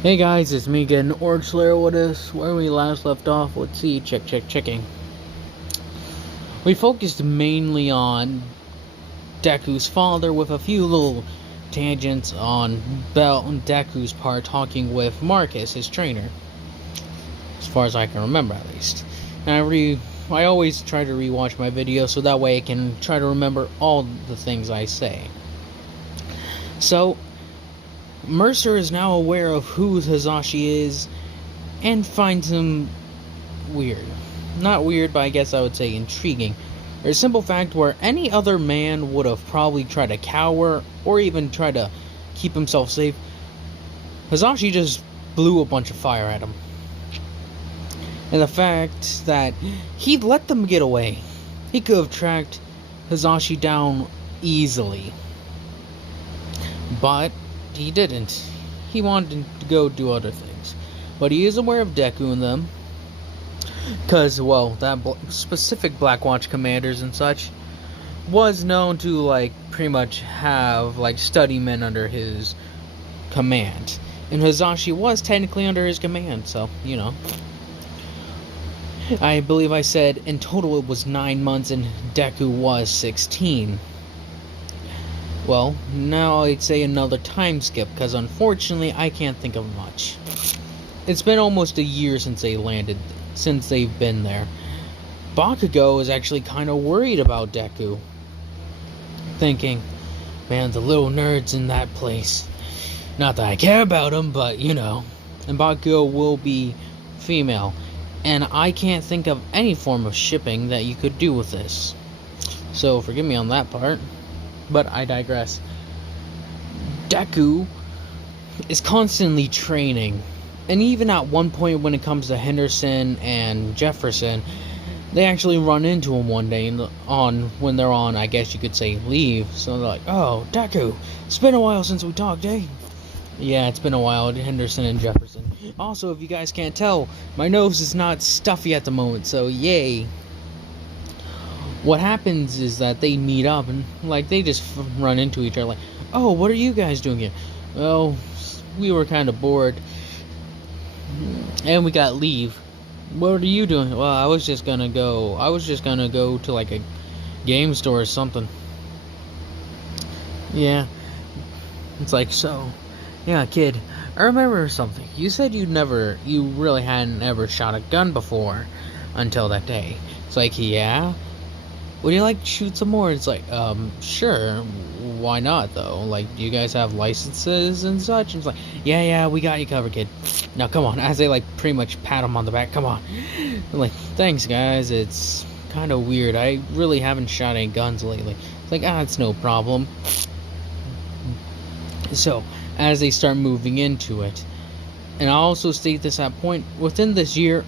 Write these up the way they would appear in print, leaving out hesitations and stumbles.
Hey guys, it's me again, Org Slayer with us. Where we last left off, let's see, checking. We focused mainly on Deku's father with a few little tangents on Bell and Deku's part talking with Marcus, his trainer. As far as I can remember at least. And I always try to rewatch my videos so that way I can try to remember all the things I say. So, Mercer is now aware of who Hisashi is and finds him weird. Not weird, but I guess I would say intriguing. There's a simple fact where any other man would have probably tried to cower or even try to keep himself safe. Hisashi just blew a bunch of fire at him. And the fact that he let them get away. He could have tracked Hisashi down easily. But he didn't. He wanted to go do other things. But he is aware of Deku and them. Because, well, that specific Black Watch commanders and such was known to, pretty much have, study men under his command. And Hisashi was technically under his command, so, you know. I believe I said in total it was 9 months and Deku was 16. Well, now I'd say another time skip, because unfortunately I can't think of much. It's been almost a year since they've been there. Bakugo is actually kind of worried about Deku. Thinking, man, the little nerds in that place. Not that I care about them, but you know. And Bakugo will be female. And I can't think of any form of shipping that you could do with this. So forgive me on that part. But I digress. Deku is constantly training. And even at one point when it comes to Henderson and Jefferson, they actually run into him one day when they're on, I guess you could say, leave. So they're like, oh, Deku, it's been a while since we talked, eh? Yeah, it's been a while, Henderson and Jefferson. Also, if you guys can't tell, my nose is not stuffy at the moment, so yay. What happens is that they meet up and they just run into each other oh, what are you guys doing here? Well, we were kind of bored and we got leave. What are you doing? Well, I was just gonna go to a game store or something. Yeah. It's so yeah, kid, I remember something. You said you really hadn't ever shot a gun before until that day. It's yeah. Would you like to shoot some more? It's sure. Why not, though? Do you guys have licenses and such? And it's yeah, we got you covered, kid. Now, come on. As they, pretty much pat him on the back. Come on. I'm thanks, guys. It's kind of weird. I really haven't shot any guns lately. It's it's no problem. So, as they start moving into it, and I'll also state this at point, within this year,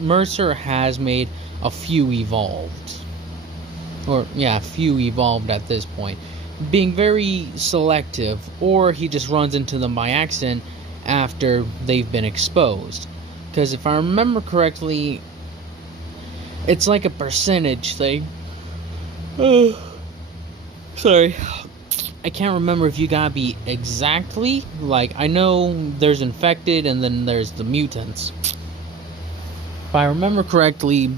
Mercer has made a few evolved. Few evolved at this point. Being very selective, or he just runs into them by accident after they've been exposed. Because if I remember correctly, it's a percentage thing. Sorry. I can't remember if you gotta be exactly. I know there's infected and then there's the mutants. If I remember correctly,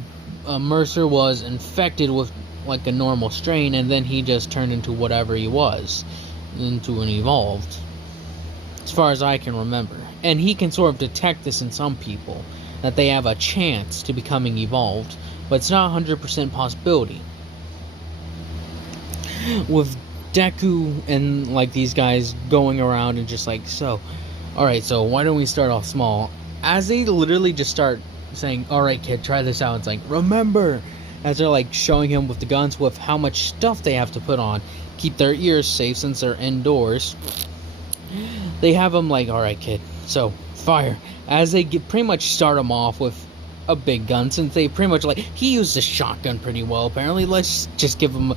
Mercer was infected with a normal strain, and then he just turned into whatever he was, into an evolved, as far as I can remember. And he can sort of detect this in some people, that they have a chance to becoming evolved, but it's not 100% possibility. With Deku and these guys going around and just so, alright, so why don't we start off small? As they literally just start saying, alright kid, try this out, it's remember, as they're showing him with the guns with how much stuff they have to put on, keep their ears safe since they're indoors. They have him alright kid, so fire. As they pretty much start him off with a big gun, since they pretty much he used a shotgun pretty well apparently. Let's just give him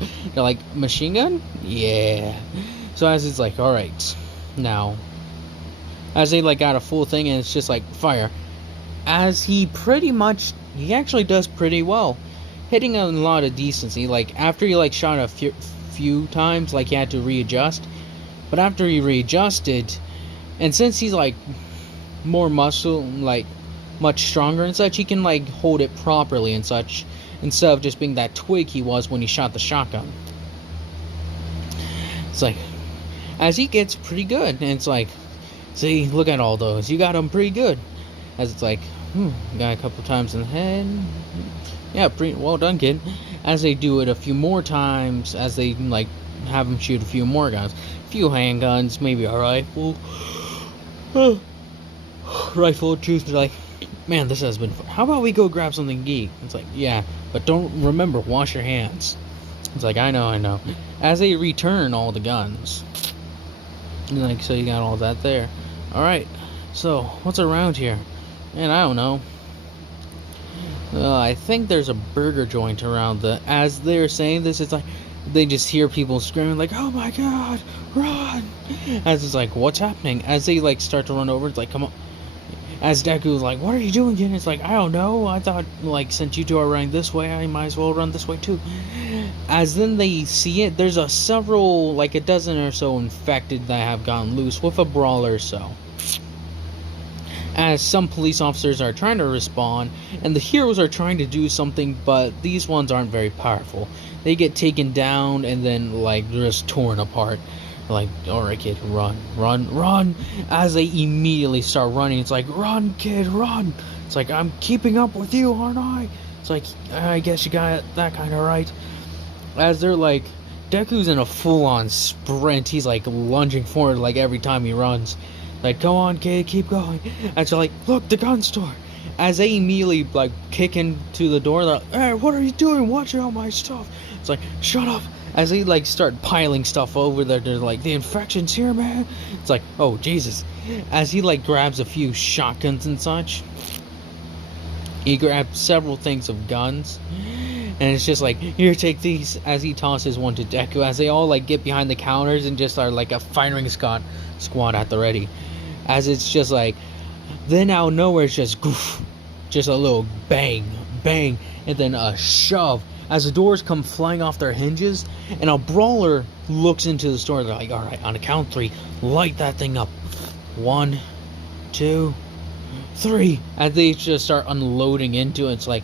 machine gun. Yeah. So as it's alright, now as they got a full thing and it's just fire. As he actually does pretty well, hitting a lot of decency. After he shot a few times, he had to readjust. But after he readjusted, and since he's more muscle, like much stronger and such, he can like hold it properly and such, instead of just being that twig he was when he shot the shotgun. It's like, as he gets pretty good, and it's like, see, look at all those, you got them pretty good. As it's like, got a couple times in the head, yeah, pretty well done, kid. As they do it a few more times, as they like have him shoot a few more guns, a few handguns, maybe a rifle, rifle juice. They're like, man, this has been fun. How about we go grab something to eat? It's like, yeah, but don't, remember, wash your hands. It's like, I know. As they return all the guns, and like, so you got all that there. All right, so what's around here? Man, I don't know. I think there's a burger joint around the. As they're saying this, it's like they just hear people screaming like, "Oh my God, run!" As it's like, what's happening? As they like start to run over, it's like, come on. As Deku's like, what are you doing again? It's like, I don't know. I thought, like, since you two are running this way, I might as well run this way too. As then they see it, there's several, like a dozen or so infected that have gotten loose with a brawler or so. As some police officers are trying to respond, and the heroes are trying to do something, but these ones aren't very powerful. They get taken down and then, like, just torn apart. Like, alright kid, run. As they immediately start running, it's like, run kid, run. It's like, I'm keeping up with you, aren't I? It's like, I guess you got that kind of right. As they're like, Deku's in a full-on sprint. He's like lunging forward like every time he runs. Like, come on kid, keep going. And so like, look, the gun store. As they immediately like kick into the door, they're like, hey, what are you doing? Watch out my stuff. It's like, shut up. As they like start piling stuff over there, they're like, the infection's here, man. It's like, oh Jesus. As he like grabs a few shotguns and such, he grabs several things of guns, and it's just like, here, take these. As he tosses one to Deku, as they all like get behind the counters and just are like a firing squad at the ready. As it's just like, then out of nowhere it's just goof, just a little bang, and then a shove. As the doors come flying off their hinges, and a brawler looks into the store. They're like, alright, on the count 3, light that thing up. 1, 2, 3. As they just start unloading into it, it's like,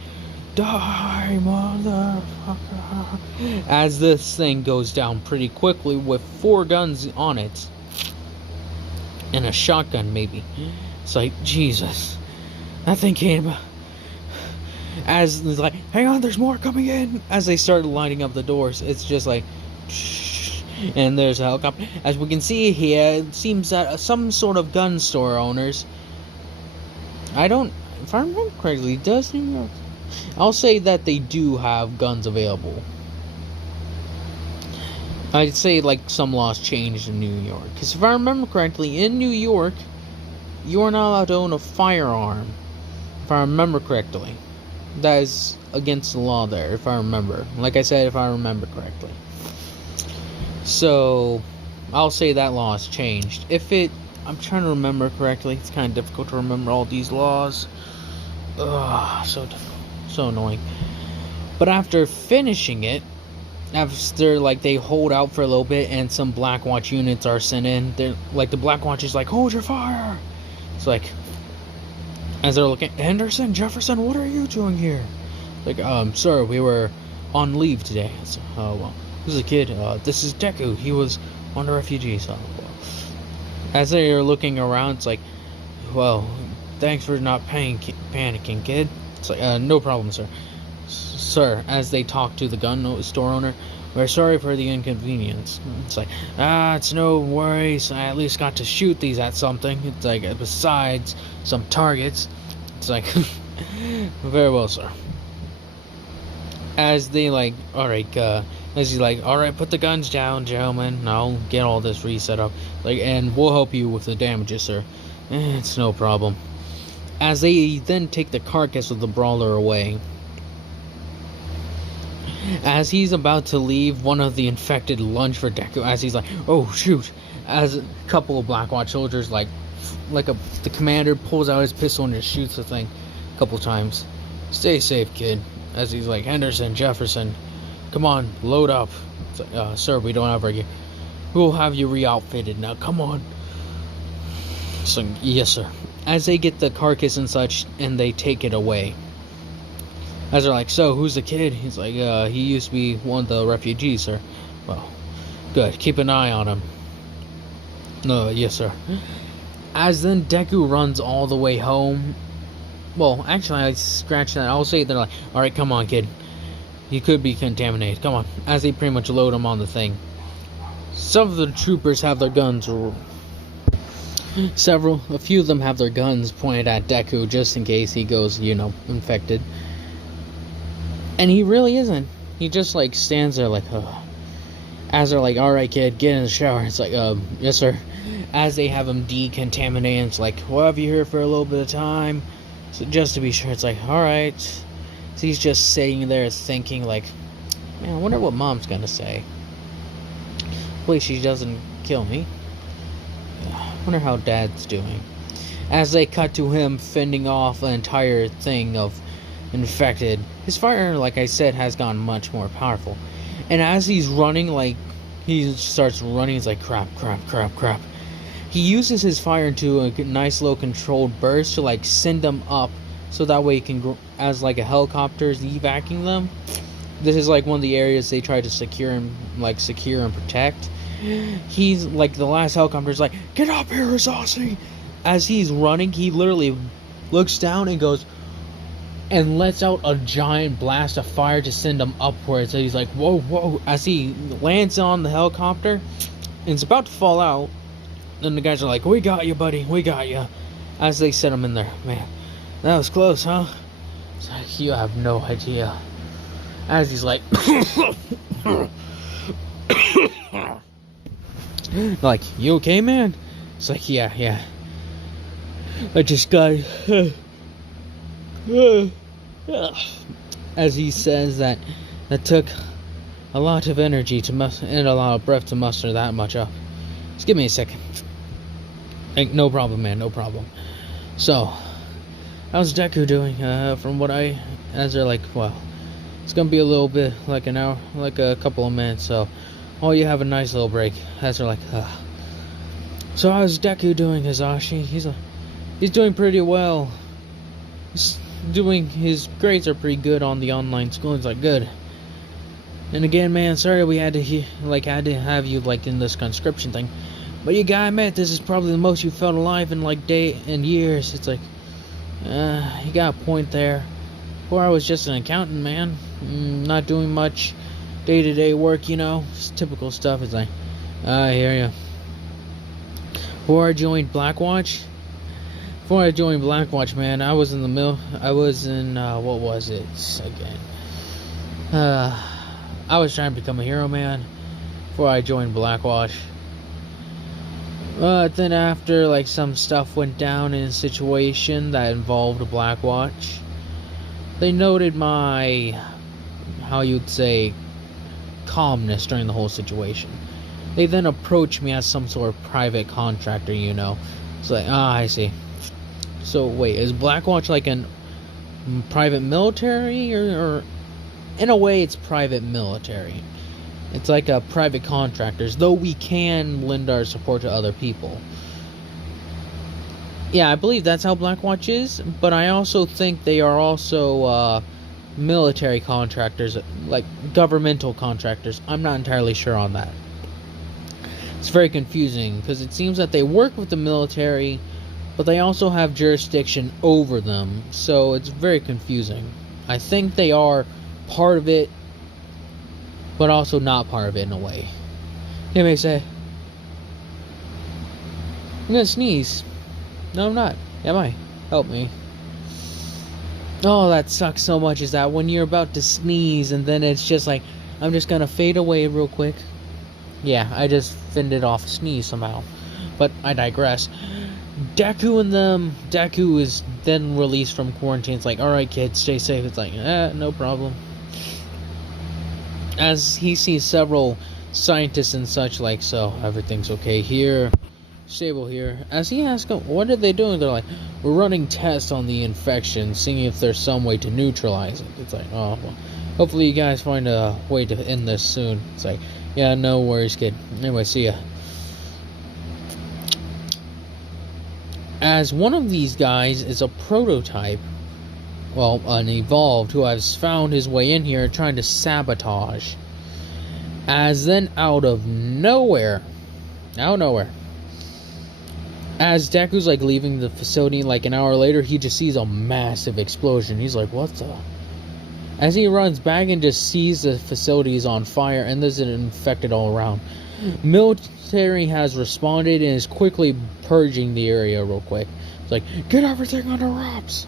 die, motherfucker. As this thing goes down pretty quickly with 4 guns on it. And a shotgun, maybe. It's like, Jesus. That thing came. As it's like, hang on, there's more coming in. As they start lighting up the doors, it's just like, shh, and there's a helicopter. As we can see here, it seems that some sort of gun store owners, if I remember correctly, does New York? I'll say that they do have guns available. I'd say like some laws changed in New York, because if I remember correctly, in New York, you are not allowed to own a firearm. If I remember correctly. That is against the law there, if I remember. Like I said, if I remember correctly. So, I'll say that law has changed. I'm trying to remember correctly. It's kind of difficult to remember all these laws. Ugh, so difficult. So annoying. But after finishing it, after, like, they hold out for a little bit and some Black Watch units are sent in, they're, like, the Black Watch is like, hold your fire! It's like, as they're looking, Henderson, Jefferson, what are you doing here? Like, sir, we were on leave today. So, well, this is a kid. This is Deku. He was on the refugees. Well. As they're looking around, it's like, well, thanks for not panicking, kid. It's like, no problem, sir. Sir, as they talk to the gun store owner, we're sorry for the inconvenience. It's like, it's no worries. I at least got to shoot these at something. It's like, besides some targets. It's like, very well, sir. As they like, alright, as he's like, alright, put the guns down, gentlemen. I'll get all this reset up. Like, and we'll help you with the damages, sir. It's no problem. As they then take the carcass of the brawler away. As he's about to leave, one of the infected lunge for Deku. As he's like, oh shoot! As a couple of Black Watch soldiers, the commander pulls out his pistol and just shoots the thing a couple times. Stay safe, kid. As he's like, Henderson, Jefferson, come on, load up. It's like, sir, we don't have our gear. We'll have you re-outfitted now. Come on. So, yes, sir. as they get the carcass and such, and they take it away. As they're like, so, who's the kid? He's like, he used to be one of the refugees, sir. Well, good. Keep an eye on him. No, yes, sir. As then Deku runs all the way home. Well, actually, I scratched that. I'll say they're like, alright, come on, kid. You could be contaminated. Come on. As they pretty much load him on the thing. Some of the troopers have their guns. A few of them have their guns pointed at Deku just in case he goes, infected. And he really isn't. He just, like, stands there like, as they're like, alright, kid, get in the shower. It's like, yes, sir. As they have him decontaminated, it's like, we'll have you here for a little bit of time. So just to be sure, it's like, alright. So he's just sitting there thinking, like, man, I wonder what mom's gonna say. Hopefully she doesn't kill me. I wonder how dad's doing. As they cut to him fending off an entire thing of infected. His fire, like I said, has gotten much more powerful. And as he's running, like, he starts running, he's like, crap. He uses his fire into a nice little controlled burst to, like, send them up, so that way he can, as like a helicopter is evacuating them. This is like one of the areas they try to secure and protect. He's like, the last helicopter is like, get up here, Asasi! As he's running, he literally looks down and goes, and lets out a giant blast of fire to send him upwards. So he's like, whoa. As he lands on the helicopter, and it's about to fall out, then the guys are like, we got you, buddy, we got you. As they set him in there. Man, that was close, huh? It's like, you have no idea. As he's like, like, you okay, man? It's like, yeah. I just got... As he says that took a lot of energy and a lot of breath to muster that much up. Just give me a second. Like, no problem, man, no problem. So, how's Deku doing? As they're like, well, it's gonna be a little bit, like an hour, like a couple of minutes, so, you have a nice little break. As they're like, So how's Deku doing, Hisashi? He's doing pretty well. His grades are pretty good on the online school. It's like, good. And again, man, sorry we had to have you like in this conscription thing, but you gotta admit, this is probably the most you felt alive in like day and years. It's like, you got a point there. Before I was just an accountant, man, not doing much day-to-day work, it's typical stuff. It's like, I hear ya. Before I joined Blackwatch, man, I was in the mill. I was in, what was it again? I was trying to become a hero, man, before I joined Blackwatch. But then after, like, some stuff went down in a situation that involved Blackwatch, they noted my, how you'd say, calmness during the whole situation. They then approached me as some sort of private contractor, It's like, I see. So wait, is Blackwatch like a private military, or in a way it's private military? It's like a private contractors, though we can lend our support to other people. Yeah, I believe that's how Blackwatch is, but I also think they are also military contractors, like governmental contractors. I'm not entirely sure on that. It's very confusing, because it seems that they work with the military, but they also have jurisdiction over them, so it's very confusing. I think they are part of it, but also not part of it in a way. You may say, I'm gonna sneeze. No, I'm not. Am I? Help me. Oh, that sucks so much, is that when you're about to sneeze and then it's just like, I'm just gonna fade away real quick. Yeah, I just fended off a sneeze somehow. But I digress. Deku is then released from quarantine. It's like, alright, kids, stay safe. It's like, no problem. As he sees several scientists and such, like, so everything's okay here, stable here. As he asks them, what are they doing? They're like, we're running tests on the infection, seeing if there's some way to neutralize it. It's like, oh, well, hopefully you guys find a way to end this soon. It's like, yeah, no worries, kid. Anyway, see ya. as one of these guys is a prototype, well, an evolved who has found his way in here trying to sabotage. As then out of nowhere, as Deku's like leaving the facility like an hour later, he just sees a massive explosion. He's like, what the? As he runs back and just sees the facility is on fire and there's an infected all around. Military has responded and is quickly purging the area real quick. It's like, get everything under wraps.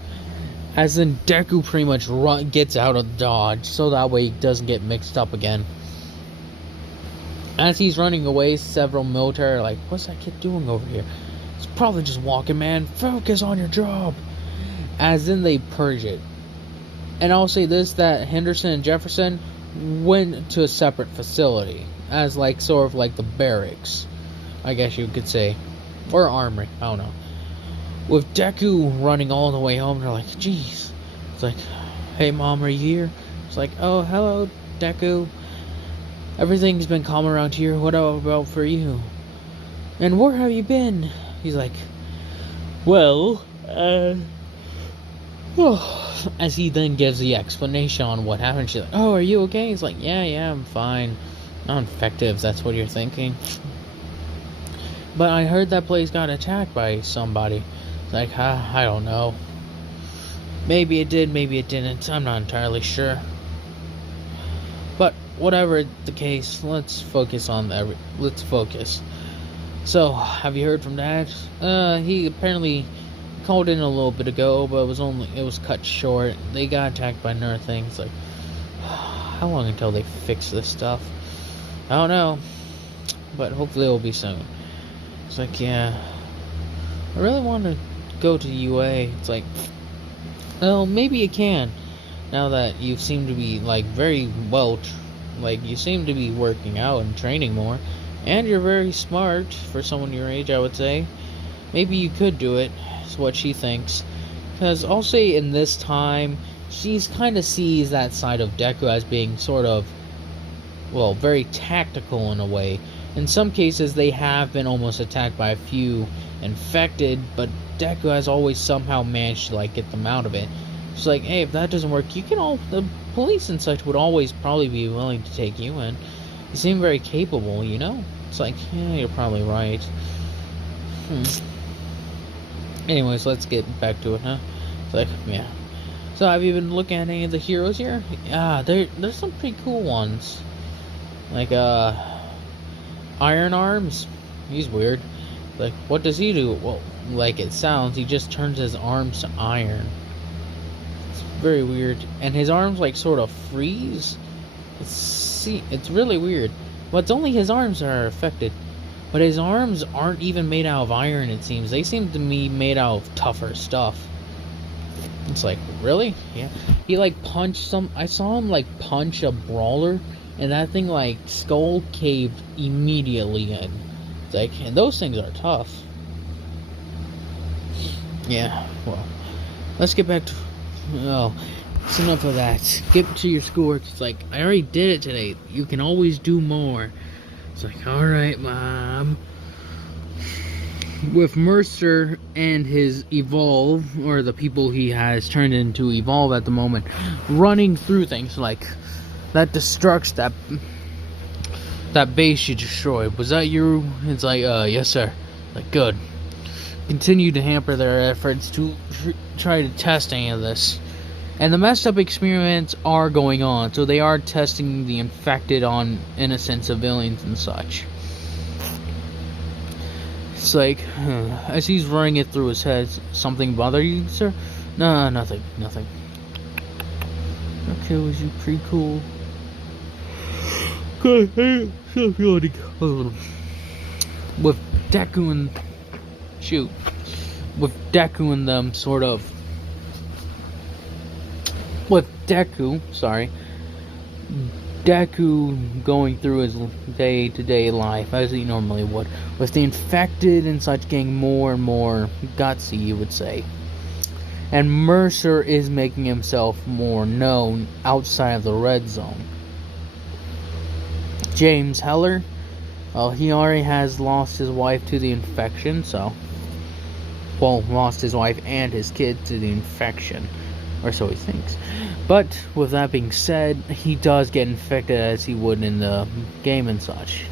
As then Deku pretty much gets out of Dodge so that way he doesn't get mixed up again. As he's running away, several military are like, what's that kid doing over here? He's probably just walking, man. Focus on your job. As then they purge it. And I'll say this, that Henderson and Jefferson went to a separate facility. As like, sort of like the barracks, I guess you could say. Or armory, I don't know. With Deku running all the way home, they're like, jeez. It's like, hey mom, are you here? It's like, oh, hello, Deku. Everything's been calm around here. What about for you? And where have you been? He's like, well, as he then gives the explanation on what happened. She's like, oh, are you okay? He's like, yeah, I'm fine. Not infective, if that's what you're thinking. But I heard that place got attacked by somebody. It's like, I don't know. Maybe it did, maybe it didn't. I'm not entirely sure. But whatever the case, let's focus on that. Let's focus. So, have you heard from Dad? He apparently called in a little bit ago, but it was cut short. They got attacked by another thing. It's like, how long until they fix this stuff? I don't know, but hopefully it will be soon. It's like, yeah, I really want to go to UA. It's like, well, maybe you can. Now that you seem to be like very well, like you seem to be working out and training more, and you're very smart for someone your age, I would say. Maybe you could do it. Is what she thinks. Because I'll say in this time, she's kind of sees that side of Deku as being sort of, well, very tactical in a way. In some cases, they have been almost attacked by a few infected, but Deku has always somehow managed to like get them out of it. It's like, hey, if that doesn't work, the police and such would always probably be willing to take you in. You seem very capable, you know? It's like, yeah, you're probably right. Anyways, let's get back to it, huh? It's like, yeah. So, have you been looking at any of the heroes here? Yeah, there's some pretty cool ones. Like, Iron Arms. He's weird. Like, what does he do? Well, like it sounds, he just turns his arms to iron. It's very weird. And his arms, like, sort of freeze. It's really weird. But it's only his arms that are affected. But his arms aren't even made out of iron, it seems. They seem to be made out of tougher stuff. It's like, really? Yeah. He, like, punched I saw him, like, punch a brawler. And that thing, like, skull caved immediately in. It's like, and those things are tough. Yeah, well. Let's get back to... Oh, it's enough of that. Get to your schoolwork. It's like, I already did it today. You can always do more. It's like, alright, Mom. With Mercer and his evolve, or the people he has turned into evolve at the moment, running through things like that destruction, that base you destroyed. Was that you? It's like, yes, sir. Like, good. Continue to hamper their efforts to try to test any of this. And the messed up experiments are going on, so they are testing the infected on innocent civilians and such. It's like, as he's running it through his head, something bother you, sir? No, nothing. Okay, was you pretty cool? Okay, with Deku and... Shoot. With Deku and them sort of... With Deku going through his day-to-day life as he normally would, with the infected and such getting more and more gutsy, you would say. And Mercer is making himself more known outside of the red zone. James Heller, well, he already has lost his wife to the infection, so well, lost his wife and his kid to the infection, or so he thinks. But with that being said, he does get infected as he would in the game and such.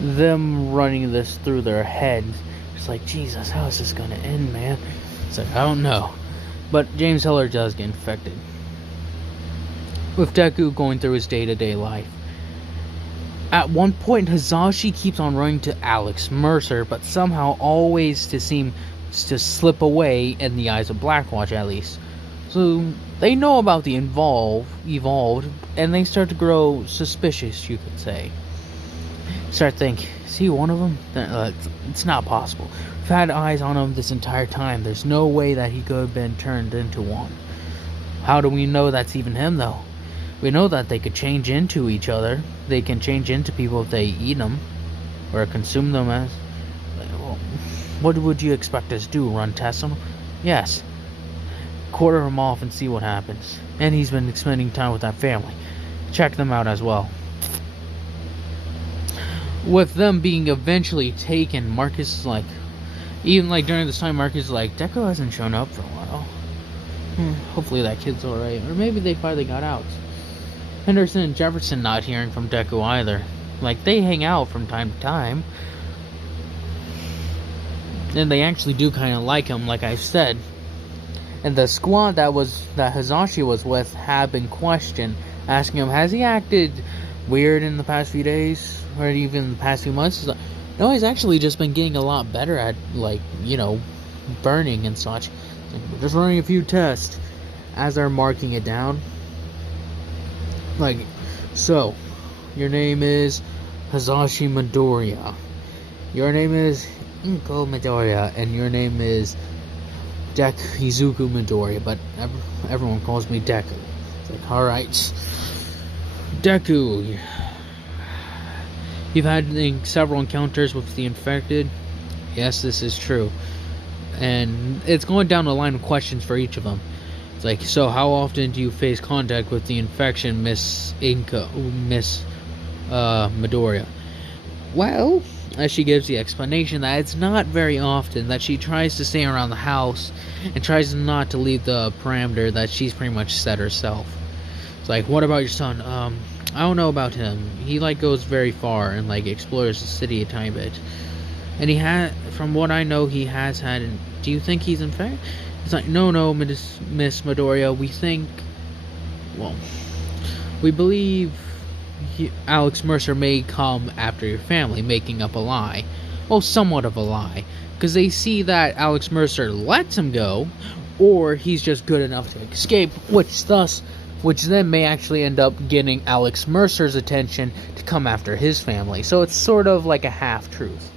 Them running this through their heads, it's like, Jesus, how is this gonna end, man? It's like, I don't know. But James Heller does get infected, with Deku going through his day-to-day life. At one point, Hisashi keeps on running to Alex Mercer, but somehow always seems to slip away in the eyes of Blackwatch, at least. So they know about the evolved, and they start to grow suspicious, you could say. Start thinking, is he one of them? It's not possible. We've had eyes on him this entire time. There's no way that he could have been turned into one. How do we know that's even him, though? We know that they could change into each other. They can change into people if they eat them or consume them as. Well, what would you expect us to do? Run tests on them? Yes. Quarter him off and see what happens. And he's been spending time with that family. Check them out as well. With them being eventually taken, Marcus is like, even like during this time, Marcus is like, Deku hasn't shown up for a while. Hopefully that kid's alright. Or maybe they finally got out. Henderson and Jefferson not hearing from Deku either. Like, they hang out from time to time. And they actually do kind of like him, like I said. And the squad that Hisashi was with have been questioned, asking him, has he acted weird in the past few days? Or even the past few months? He's like, no, he's actually just been getting a lot better at, like, you know, burning and such. Like, we're just running a few tests. As they're marking it down. Like, so, your name is Hisashi Midoriya. Your name is Inko Midoriya. And your name is Izuku Midoriya. But everyone calls me Deku. It's like, alright. Deku. You've had several encounters with the infected. Yes, this is true. And it's going down the line of questions for each of them. It's like, so how often do you face contact with the infection, Miss Midoriya? Well, as she gives the explanation that it's not very often, that she tries to stay around the house and tries not to leave the parameter that she's pretty much set herself. It's like, what about your son? I don't know about him. He like goes very far and like explores the city a tiny bit. And from what I know, he has had. Do you think he's infected? It's like, no, Miss Midoriya. We believe Alex Mercer may come after your family, making up a lie. Well, somewhat of a lie, because they see that Alex Mercer lets him go, or he's just good enough to escape, which then may actually end up getting Alex Mercer's attention to come after his family. So it's sort of like a half-truth.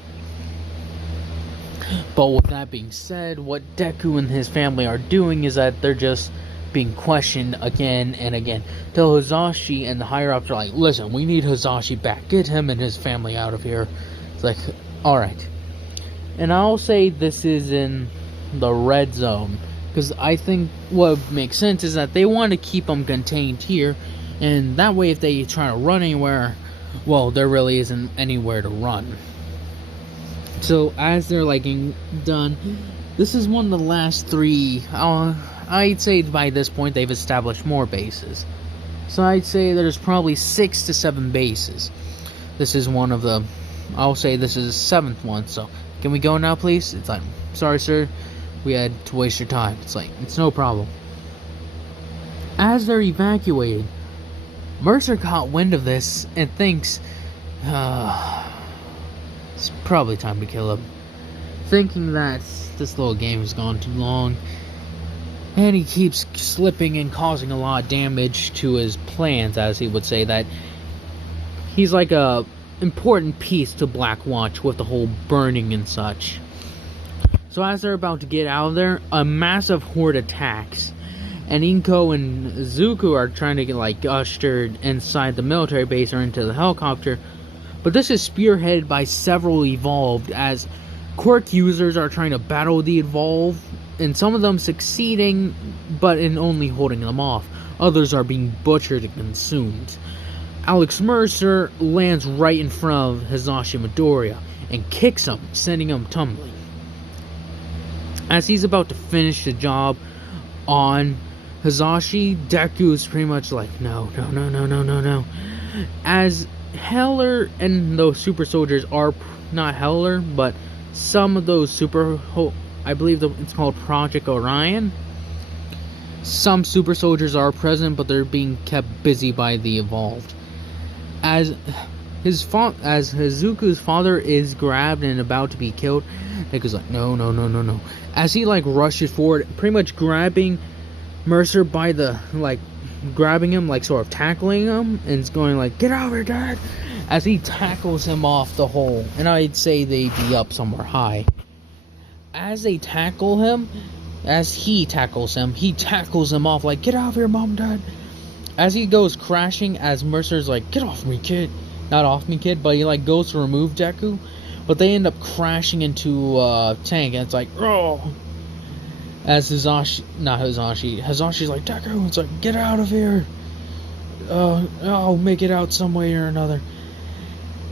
But with that being said, what Deku and his family are doing is that they're just being questioned again and again. Till Hisashi and the higher-ups are like, listen, we need Hisashi back. Get him and his family out of here. It's like, alright. And I'll say this is in the red zone. Because I think what makes sense is that they want to keep them contained here. And that way if they try to run anywhere, well, there really isn't anywhere to run. So as they're like done, this is one of the last three. I'd say by this point they've established more bases. So I'd say there's probably 6 to 7 bases. This is one of the. I'll say this is the 7th one. So can we go now, please? It's like, sorry, sir, we had to waste your time. It's like, it's no problem. As they're evacuating, Mercer caught wind of this and thinks, it's probably time to kill him. Thinking that this little game has gone too long. And he keeps slipping and causing a lot of damage to his plans, as he would say, that he's like a important piece to Blackwatch with the whole burning and such. So as they're about to get out of there, a massive horde attacks. And Inko and Izuku are trying to get like ushered inside the military base or into the helicopter. But this is spearheaded by several evolved, as quirk users are trying to battle the evolved, and some of them succeeding, but in only holding them off. Others are being butchered and consumed. Alex Mercer lands right in front of Hisashi Midoriya and kicks him, sending him tumbling. As he's about to finish the job on Hisashi, Deku is pretty much like, no, no, no, no, no, no, no. As Heller and those super soldiers are not Heller, but some of those I believe it's called Project Orion. Some super soldiers are present, but they're being kept busy by the Evolved. As Hizuku's father is grabbed and about to be killed, Deku's like, no, no, no, no, no. As he like rushes forward, pretty much grabbing Mercer by the grabbing him, like sort of tackling him, and it's going like, get out of here, Dad! As he tackles him off the hole, and I'd say they'd be up somewhere high. As they tackle him, as he tackles him off like, get out of here, Mom, Dad! As he goes crashing, as Mercer's like, get off me, kid! Not off me, kid, but he like goes to remove Deku, but they end up crashing into a tank, and it's like, oh! As Hisashi's like, Deku, it's like, get out of here! I'll make it out some way or another.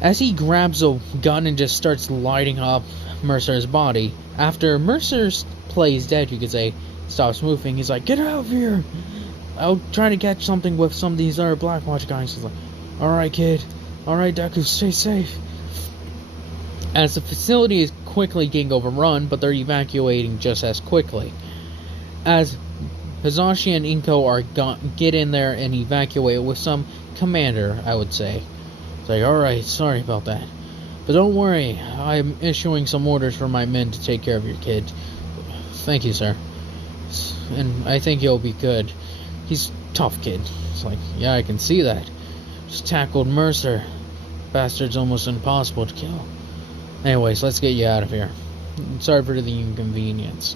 As he grabs a gun and just starts lighting up Mercer's body, after Mercer plays dead, you could say, stops moving, he's like, get out of here! I'll try to catch something with some of these other Blackwatch guys. He's like, alright, kid. Alright, Deku, stay safe. As the facility is quickly getting overrun, but they're evacuating just as quickly. As Hisashi and Inko are get in there and evacuate with some commander, I would say. It's like, alright, sorry about that. But don't worry, I'm issuing some orders for my men to take care of your kid. Thank you, sir. And I think he'll be good. He's a tough kid. It's like, yeah, I can see that. Just tackled Mercer. Bastard's almost impossible to kill. Anyways, let's get you out of here. Sorry for the inconvenience.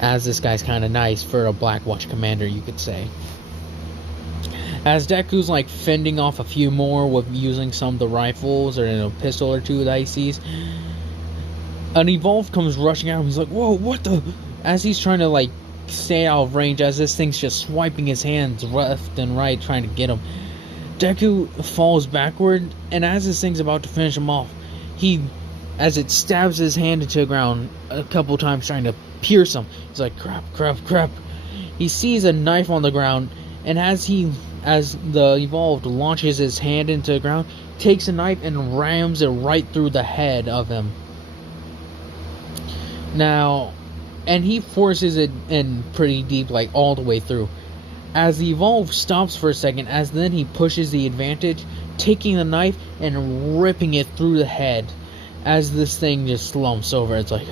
As this guy's kind of nice for a Blackwatch commander, you could say. As Deku's like fending off a few more with using some of the rifles or a pistol or two that he sees, an Evolved comes rushing at him. He's like, whoa, what the? As he's trying to like stay out of range, as this thing's just swiping his hands left and right trying to get him, Deku falls backward, and as this thing's about to finish him off, as it stabs his hand into the ground a couple times trying to pierce him, he's like, crap, crap, crap. He sees a knife on the ground, and as the Evolved launches his hand into the ground, takes a knife and rams it right through the head of him. Now, and he forces it in pretty deep, like all the way through. As the Evolved stops for a second, as then he pushes the advantage, taking the knife and ripping it through the head. As this thing just slumps over, it's like,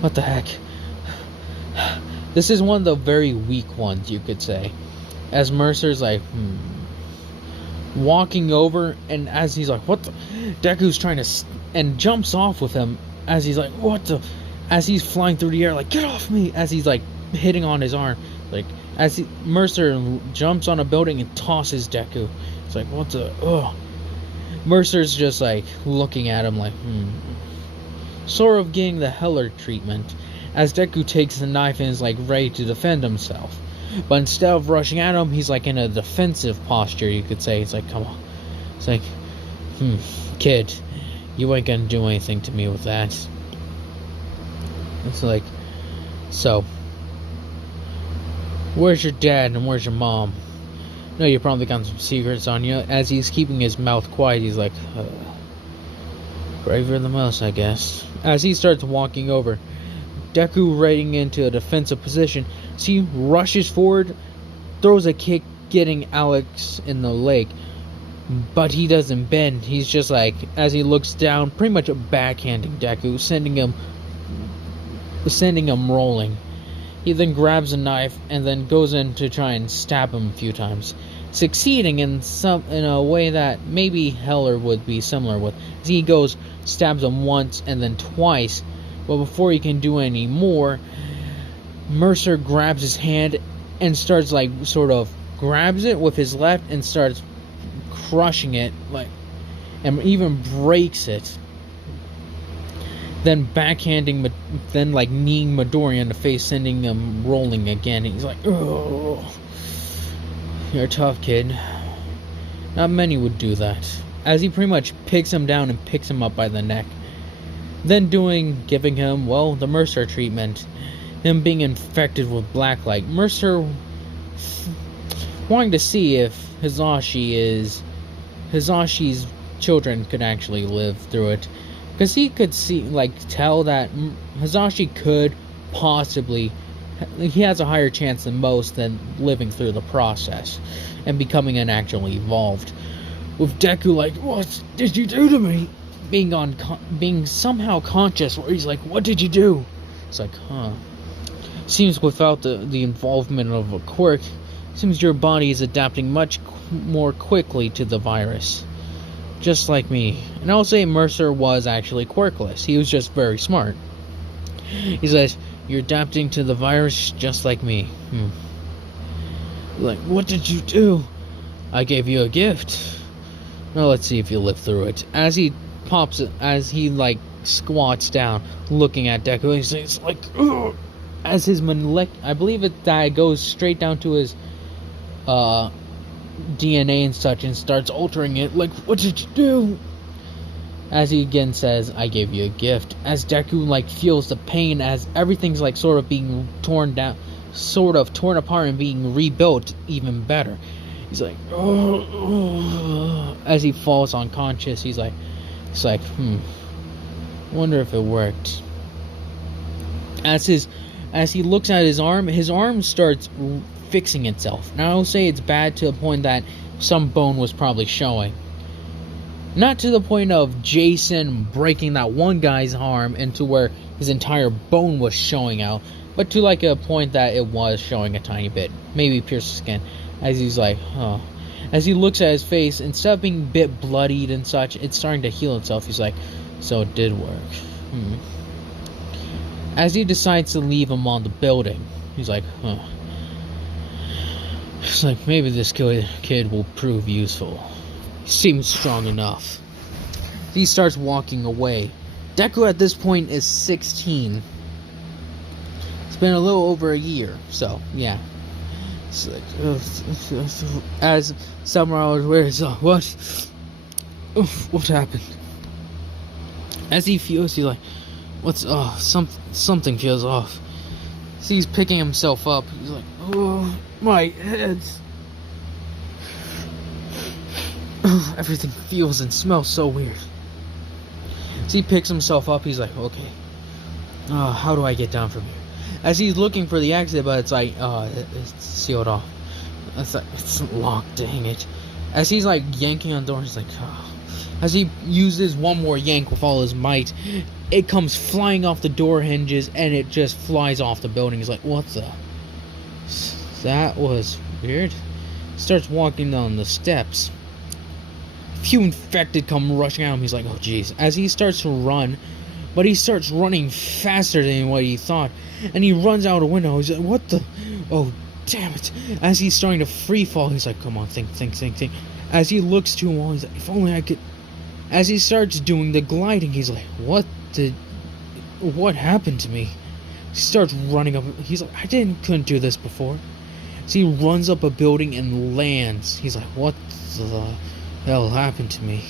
what the heck? This is one of the very weak ones, you could say. As Mercer's like, walking over, and as he's like, what the? Deku's trying to, and jumps off with him, as he's like, what the? As he's flying through the air, like, get off me! As he's like, hitting on his arm. Like, as Mercer jumps on a building and tosses Deku. It's like, what the? Ugh. Mercer's just like, looking at him like, sort of getting the Heller treatment. As Deku takes the knife and is like, ready to defend himself. But instead of rushing at him, he's like in a defensive posture, you could say. It's like, come on. It's like, kid, you ain't gonna do anything to me with that. It's like, so, where's your dad and where's your mom? No, you probably got some secrets on you. As he's keeping his mouth quiet, he's like, braver than most, I guess. As he starts walking over, Deku raiding into a defensive position, so he rushes forward, throws a kick, getting Alex in the leg. But he doesn't bend. He's just like, as he looks down, pretty much backhanding Deku, sending him rolling. He then grabs a knife and then goes in to try and stab him a few times, succeeding in a way that maybe Heller would be similar with. As he stabs him once and then twice, but before he can do any more, Mercer grabs his hand and starts like sort of grabs it with his left and starts crushing it, like, and even breaks it. Then backhanding, then like kneeing Midoriya in the face, sending him rolling again. He's like, oh, you're a tough kid. Not many would do that. As he pretty much picks him down and picks him up by the neck. Then giving him, well, the Mercer treatment. Him being infected with blacklight. Mercer wanting to see if Hisashi's children could actually live through it. Because he could tell that Hisashi could possibly, he has a higher chance than most than living through the process and becoming an actually evolved. With Deku like, what did you do to me? Being somehow conscious, where he's like, what did you do? It's like, seems without the involvement of a quirk, seems your body is adapting much more quickly to the virus. Just like me. And I'll say Mercer was actually quirkless. He was just very smart. He says, you're adapting to the virus just like me. Like, what did you do? I gave you a gift. Well, let's see if you live through it. As he squats down, looking at Deku, he's like, ugh! As his I believe that goes straight down to his DNA and such, and starts altering it. Like, what did you do? As he again says, I gave you a gift. As Deku feels the pain as everything's sort of being torn down, sort of torn apart and being rebuilt even better. He's like, oh. As he falls unconscious, he's like, wonder if it worked. As he looks at his arm starts fixing itself. Now I'll say it's bad to the point that some bone was probably showing. Not to the point of Jason breaking that one guy's arm into where his entire bone was showing out, but to a point that it was showing a tiny bit, maybe pierce the skin. As he's like, as he looks at his face, instead of being a bit bloodied and such, it's starting to heal itself. He's like, so it did work. As he decides to leave him on the building, he's like, it's like, maybe this kid will prove useful. He seems strong enough. He starts walking away. Deku at this point is 16. It's been a little over a year, so yeah. It's like, as Samurai wears, what happened? As he feels, he's like, something feels off. So he's picking himself up. He's like, oh, my head. Everything feels and smells so weird. So he picks himself up. He's like, okay, how do I get down from here? As he's looking for the exit, but it's like, it's sealed off. It's locked, dang it. As he's yanking on the door, he's like, As he uses one more yank with all his might, it comes flying off the door hinges and it just flies off the building. He's like, what the? That was weird. Starts walking down the steps. A few infected come rushing at him. He's like, oh jeez. As he starts to run, but he starts running faster than what he thought. And he runs out a window. He's like, what the? Oh, damn it. As he's starting to free fall, he's like, come on, think. As he looks to him, he's like, if only I could. As he starts doing the gliding, he's like, what happened to me? He starts running up. He's like, couldn't do this before. So he runs up a building and lands. He's like, what the hell happened to me?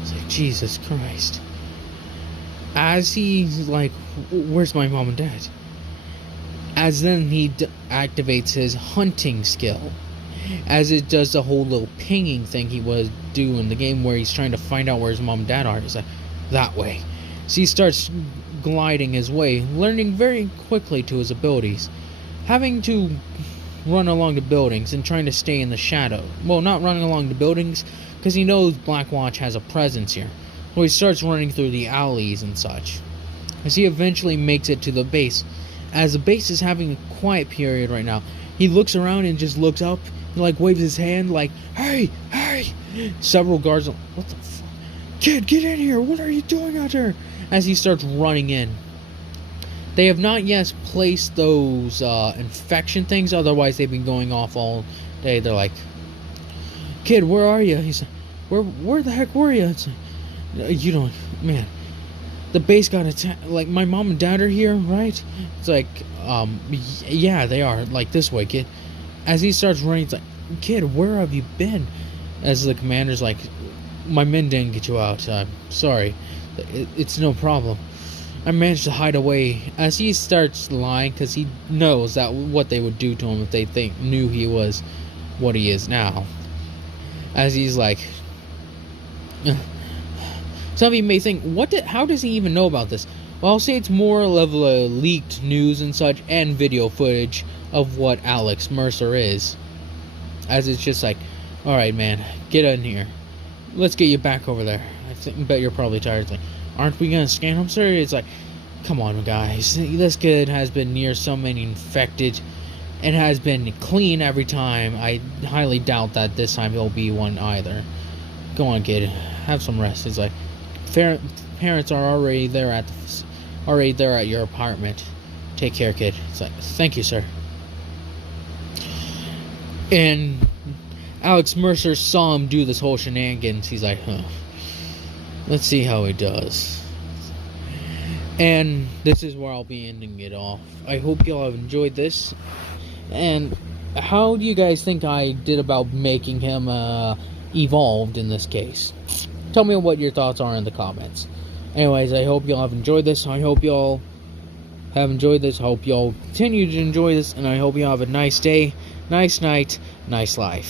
He's like, Jesus Christ. As he's like, where's my mom and dad? As then he activates his hunting skill. As it does the whole little pinging thing he was doing in the game where he's trying to find out where his mom and dad are. He's like, that way. So he starts gliding his way, learning very quickly to his abilities. Having to run along the buildings and trying to stay in the shadow. Well, not running along the buildings, because he knows Black Watch has a presence here. So he starts running through the alleys and such. As he eventually makes it to the base. As the base is having a quiet period right now, he looks around and just looks up. He waves his hand like, hey! Several guards are like, what the fuck? Kid, get in here! What are you doing out there? As he starts running in. They have not yet placed those infection things, otherwise they've been going off all day. They're like, kid, where are you? He's like, where the heck were you? It's like, you don't, man. The base got attacked. My mom and dad are here, right? It's like, yeah, they are. This way, kid. As he starts running, it's like, kid, where have you been? As the commander's like, my men didn't get you out. I'm sorry. It's no problem. I managed to hide away. As he starts lying, because he knows that what they would do to him if they knew he was what he is now. As he's like, some of you may think, how does he even know about this? Well, I'll say it's more of a leaked news and such, and video footage of what Alex Mercer is. As it's just like, alright man, get in here. Let's get you back over there. Bet you're probably tired. It's like, aren't we gonna scan him, sir? It's like, come on guys, this kid has been near so many infected and has been clean every time. I highly doubt that this time he'll be one either. Go on kid, have some rest. It's like, parents are already there at your apartment. Take care kid. It's like, thank you sir. And Alex Mercer saw him do this whole shenanigans. He's like, let's see how he does. And this is where I'll be ending it off. I hope y'all have enjoyed this. And how do you guys think I did about making him evolved in this case? Tell me what your thoughts are in the comments. Anyways, I hope y'all have enjoyed this. I hope y'all have enjoyed this. I hope y'all continue to enjoy this. And I hope y'all have a nice day, nice night, nice life.